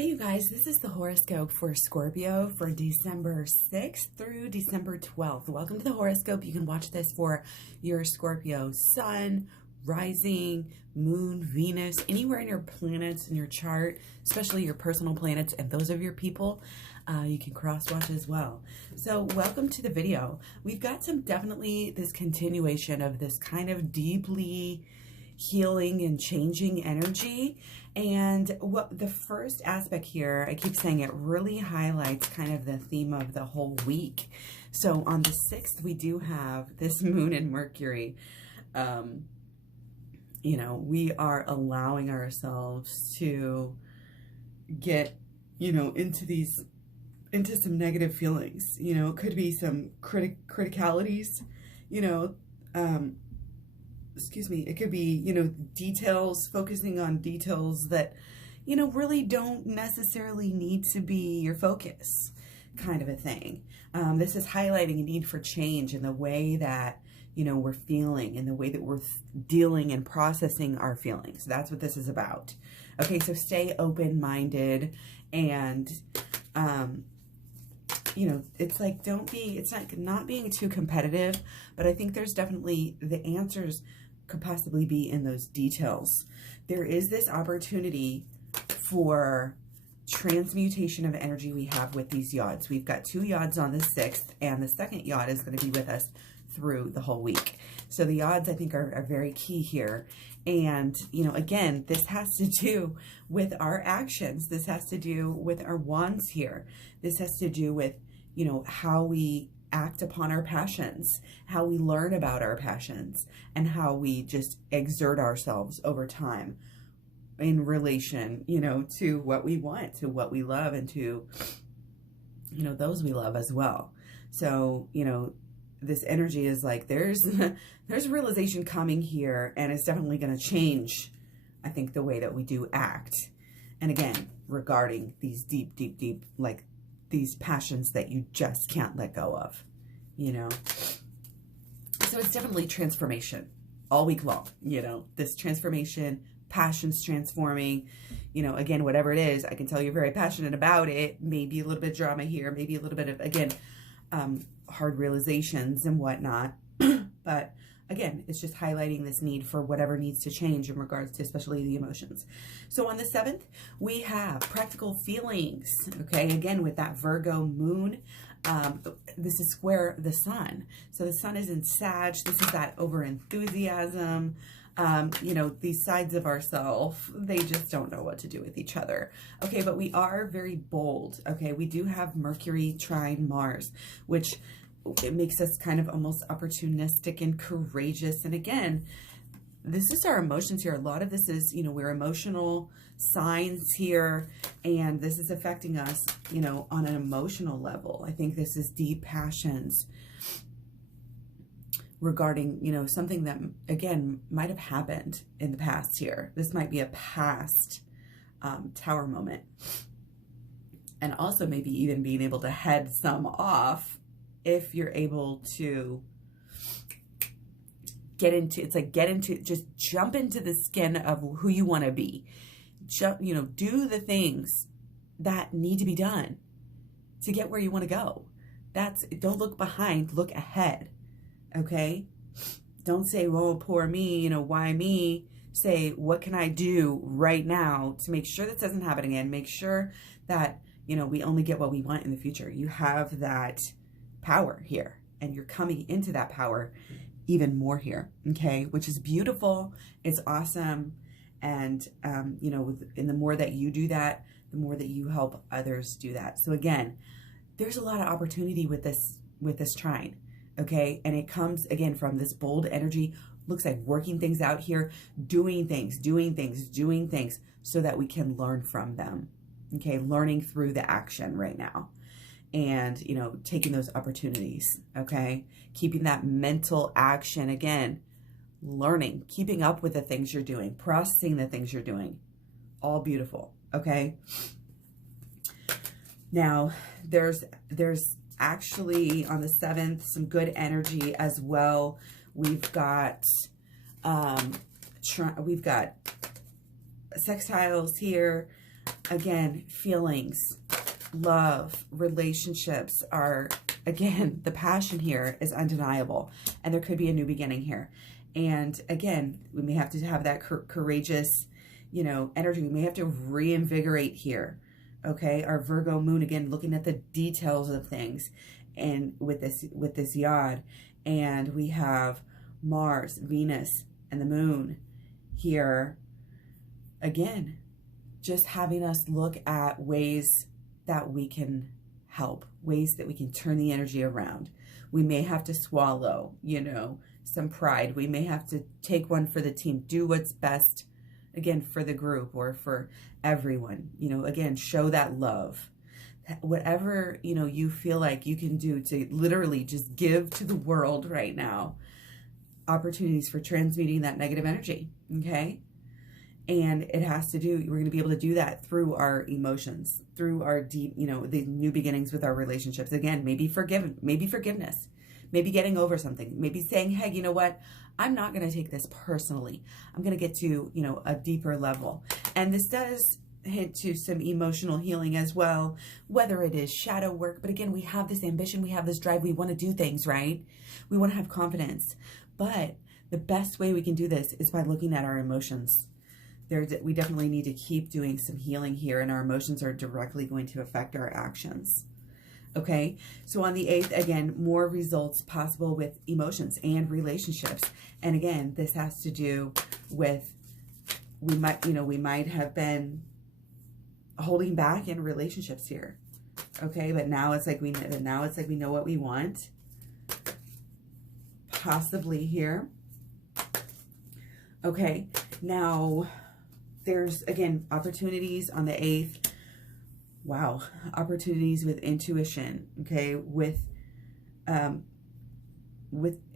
Hey you guys, this is the horoscope for Scorpio for December 6th through December 12th. Welcome to the horoscope. You can watch this for your Scorpio sun, rising, moon, Venus, anywhere in your planets in your chart, especially your personal planets and those of your people. You can cross-watch as well. So welcome to the video. We've got definitely this continuation of this kind of deeply healing and changing energy. And what the first aspect here, I keep saying it really highlights kind of the theme of the whole week. So on the 6th, we do have this moon and Mercury. You know, we are allowing ourselves to get, into some negative feelings. It could be some criticalities, it could be, details, focusing on details that, really don't necessarily need to be your focus, kind of a thing. This is highlighting a need for change in the way that, we're feeling, in the way that we're dealing and processing our feelings. That's what this is about. Okay, so stay open-minded and, it's like, it's like not being too competitive, but I think there's definitely, the answers could possibly be in those details. There is this opportunity for transmutation of energy we have with these yods. We've got 2 yods on the 6th, and the second yod is going to be with us through the whole week. So the yods, I think, are very key here. And, again, this has to do with our actions. This has to do with our wands here. This has to do with, how we act upon our passions, how we learn about our passions, and how we just exert ourselves over time in relation, to what we want, to what we love, and to, those we love as well. So, this energy is like, there's realization coming here, and it's definitely going to change, I think, the way that we do act. And again, regarding these deep, like these passions that you just can't let go of, So it's definitely transformation all week long, this transformation, passions transforming, again, whatever it is, I can tell you're very passionate about it. Maybe a little bit of drama here, maybe a little bit of, again, hard realizations and whatnot. But again, it's just highlighting this need for whatever needs to change in regards to especially the emotions. So on the 7th, we have practical feelings. Okay, again, with that Virgo moon, this is square the sun. So the sun is in Sag. This is that over enthusiasm. These sides of ourselves, they just don't know what to do with each other. Okay, but we are very bold. Okay, we do have Mercury trine Mars, which it makes us kind of almost opportunistic and courageous. And again, this is our emotions here. A lot of this is, we're emotional signs here, and this is affecting us, on an emotional level. I think this is deep passions regarding, something that, again, might have happened in the past here. This might be a past tower moment. And also maybe even being able to head some off if you're able to just jump into the skin of who you want to be. Do the things that need to be done to get where you want to go. Don't look behind, look ahead. Okay? Don't say, "Well, poor me, why me?" Say, "What can I do right now to make sure this doesn't happen again? Make sure that, we only get what we want in the future." You have that power here, and you're coming into that power even more here, okay? Which is beautiful. It's awesome. And, and the more that you do that, the more that you help others do that. So again, there's a lot of opportunity with this trine. Okay, and it comes, again, from this bold energy. Looks like working things out here, doing things, so that we can learn from them. Okay, learning through the action right now. And, taking those opportunities, okay? Keeping that mental action, again, learning, keeping up with the things you're doing, processing the things you're doing. All beautiful, okay? Now, there's actually on the 7th some good energy as well. We've got sextiles here. again, feelings, love, relationships are, again, the passion here is undeniable. And there could be a new beginning here. And again, we may have to have that courageous, you know, energy. We may have to reinvigorate here. Okay, our Virgo moon, again, looking at the details of things. And with this yod. And we have Mars, Venus, and the moon here. Again, just having us look at ways that we can help, ways that we can turn the energy around. We may have to swallow, you know, some pride. We may have to take one for the team, do what's best, again, for the group or for everyone. You know, again, show that love. Whatever, you know, you feel like you can do to literally just give to the world right now. Opportunities for transmuting that negative energy, okay? And it has to do, we're going to be able to do that through our emotions, through our deep, you know, the new beginnings with our relationships. Again, maybe forgiveness, maybe getting over something, maybe saying, hey, you know what? I'm not going to take this personally. I'm going to get to, you know, a deeper level. And this does hint to some emotional healing as well, whether it is shadow work. But again, we have this ambition, we have this drive, we want to do things, right? We want to have confidence. But the best way we can do this is by looking at our emotions. We definitely need to keep doing some healing here, and our emotions are directly going to affect our actions. Okay, so on the 8th, again, more results possible with emotions and relationships. And again, this has to do with, we might have been holding back in relationships here. Okay, but now it's like we know what we want. Possibly here. Okay, now there's, again, opportunities on the 8th. Wow, opportunities with intuition, okay, with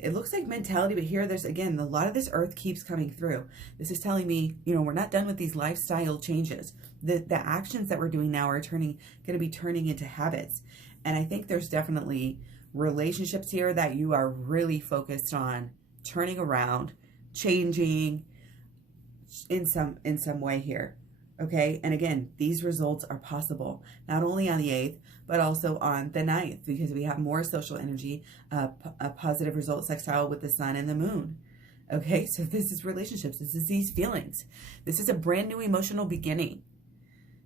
it looks like mentality, but here there's, again, a lot of this earth keeps coming through. This is telling me, you know, we're not done with these lifestyle changes. The actions that we're doing now are going to be turning into habits. And I think there's definitely relationships here that you are really focused on turning around, changing in some way here. Okay, and again, these results are possible not only on the 8th, but also on the 9th, because we have more social energy, a positive result sextile with the sun and the moon. Okay, so this is relationships, this is these feelings. This is a brand new emotional beginning.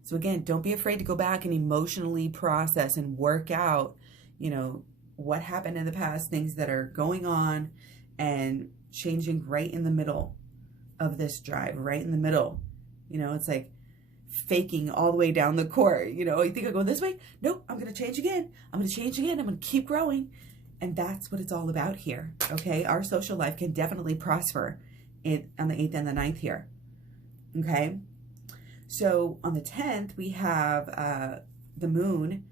So again, don't be afraid to go back and emotionally process and work out, you know, what happened in the past, things that are going on, and changing right in the middle of this drive, right in the middle. You know, it's like faking all the way down the court. You know, you think I'm going this way? Nope, I'm going to change again. I'm going to change again. I'm going to keep growing. And that's what it's all about here. Okay, our social life can definitely prosper on the 8th and the 9th here. Okay, so on the 10th, we have the moon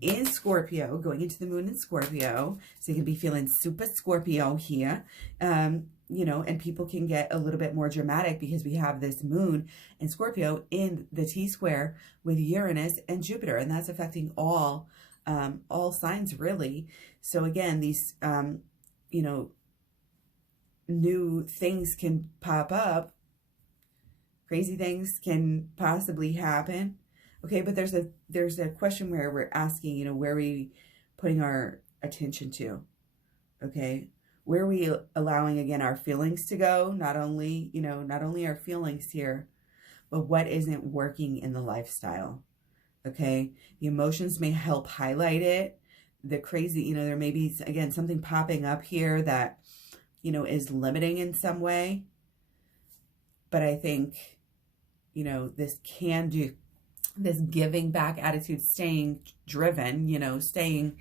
in Scorpio, going into the moon in Scorpio. So you can be feeling super Scorpio here. You know, and people can get a little bit more dramatic because we have this moon in Scorpio in the T-square with Uranus and Jupiter, and that's affecting all signs, really. So again, these, you know, new things can pop up. Crazy things can possibly happen. Okay, but there's a question where we're asking, you know, where are we putting our attention to? Okay, where are we allowing, again, our feelings to go? Not only our feelings here, but what isn't working in the lifestyle. Okay, the emotions may help highlight it. The crazy, you know, there may be, again, something popping up here that, you know, is limiting in some way. But I think, you know, this giving back attitude, staying driven, you know, staying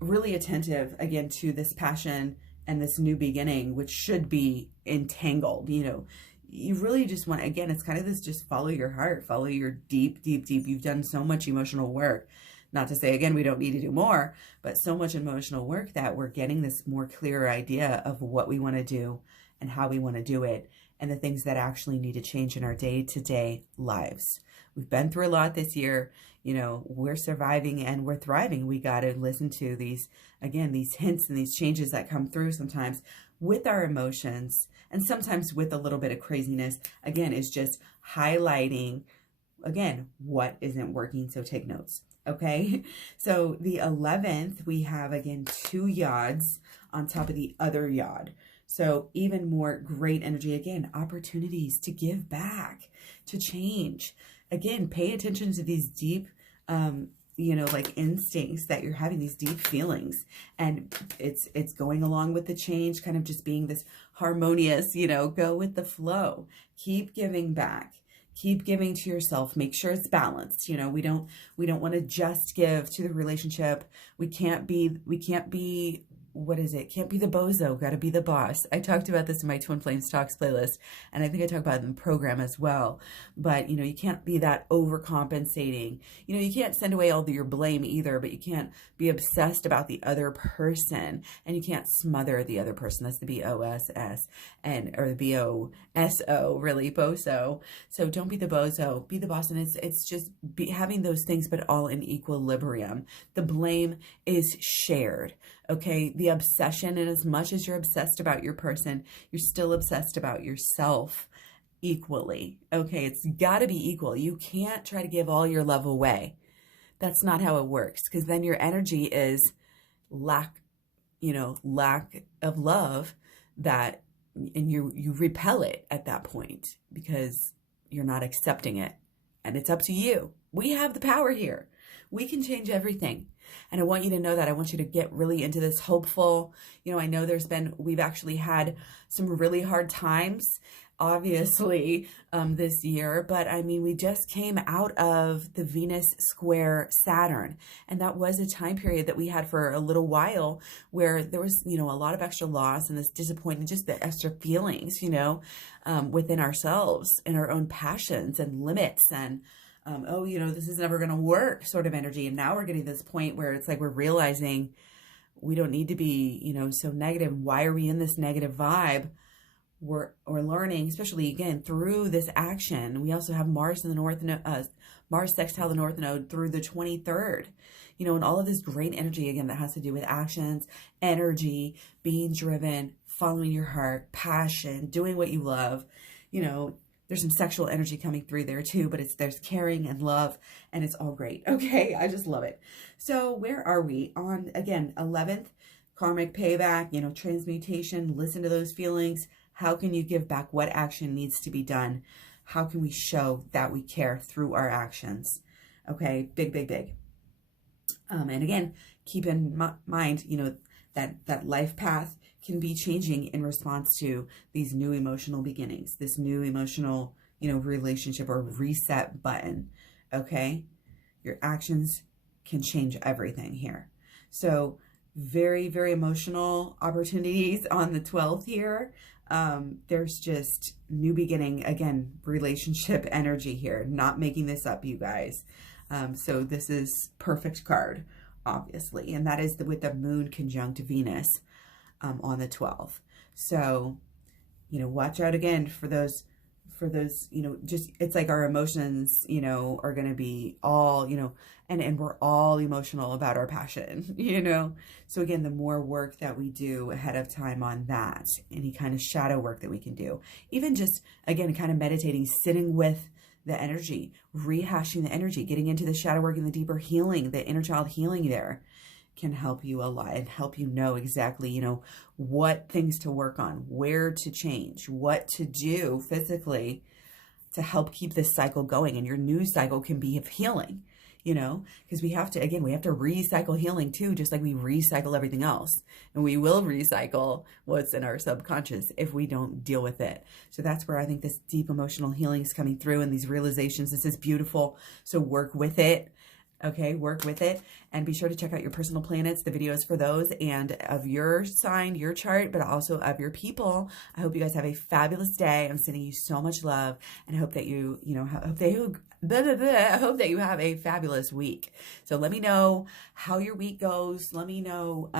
really attentive, again, to this passion and this new beginning, which should be entangled. You know, you really just want, again, it's kind of this, just follow your heart, follow your deep. You've done so much emotional work. Not to say, again, we don't need to do more, but so much emotional work that we're getting this more clearer idea of what we want to do and how we want to do it, and the things that actually need to change in our day-to-day lives. We've been through a lot this year. You know, we're surviving and we're thriving. We got to listen to these, again, these hints and these changes that come through sometimes with our emotions, and sometimes with a little bit of craziness. Again, is just highlighting again, what isn't working. So take notes. Okay. So the 11th, we have again 2 yods on top of the other yod. So even more great energy. Again, opportunities to give back, to change. Again, pay attention to these deep, like instincts that you're having, these deep feelings, and it's going along with the change, kind of just being this harmonious, go with the flow. Keep giving back. Keep giving to yourself. Make sure it's balanced. We don't want to just give to the relationship. We can't be, can't be the bozo, got to be the boss. I talked about this in my Twin Flames Talks playlist, and I think I talk about it in the program as well. But, you can't be that overcompensating. You can't send away all your blame either, but you can't be obsessed about the other person, and you can't smother the other person. That's the B-O-S-S, or the B-O-S-O, really, bozo. So don't be the bozo, be the boss, and it's just having those things, but all in equilibrium. The blame is shared. Okay, the obsession, and as much as you're obsessed about your person, you're still obsessed about yourself equally. Okay, it's got to be equal. You can't try to give all your love away. That's not how it works, because then your energy is lack of love, and you repel it at that point because you're not accepting it. And it's up to you. We have the power here. We can change everything. And I want you to know that. I want you to get really into this hopeful. I know we've actually had some really hard times, obviously, this year. But I mean, we just came out of the Venus square Saturn. And that was a time period that we had for a little while where there was, a lot of extra loss and this disappointment, just the extra feelings, within ourselves and our own passions and limits and this is never going to work sort of energy. And now we're getting to this point where it's like we're realizing we don't need to be, so negative. Why are we in this negative vibe? We're learning, especially again through this action. We also have Mars in the North Node, Mars sextile the North Node through the 23rd. And all of this great energy again that has to do with actions, energy, being driven, following your heart, passion, doing what you love. There's some sexual energy coming through there too, but there's caring and love, and it's all great. Okay, I just love it. So where are we on, again, 11th, karmic payback, transmutation, listen to those feelings. How can you give back? What action needs to be done? How can we show that we care through our actions? Okay, big, big, big. And again, keep in mind, that life path can be changing in response to these new emotional beginnings, this new emotional, relationship or reset button. Okay. Your actions can change everything here. So very, very emotional opportunities on the 12th here. There's just new beginning, again, relationship energy here, not making this up, you guys. So this is perfect card, obviously. And that is with the moon conjunct Venus. On the 12th. So, watch out again for those, just, it's like our emotions, are going to be all, and we're all emotional about our passion, So again, the more work that we do ahead of time on that, any kind of shadow work that we can do, even just, again, kind of meditating, sitting with the energy, rehashing the energy, getting into the shadow work and the deeper healing, the inner child healing there, can help you a lot and help you know exactly, what things to work on, where to change, what to do physically to help keep this cycle going. And your new cycle can be of healing, because we have to recycle healing too, just like we recycle everything else. And we will recycle what's in our subconscious if we don't deal with it. So that's where I think this deep emotional healing is coming through and these realizations. This is beautiful. So work with it. Okay, work with it, and be sure to check out your personal planets, the videos for those, and of your sign, your chart, but also of your people. I hope you guys have a fabulous day. I'm sending you so much love, and I hope that I hope that you have a fabulous week. So let me know how your week goes. Let me know,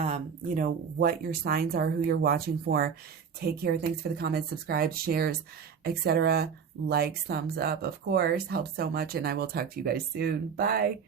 what your signs are, who you're watching for. Take care. Thanks for the comments, subscribe, shares, etc. Likes, thumbs up, of course, helps so much, and I will talk to you guys soon. Bye.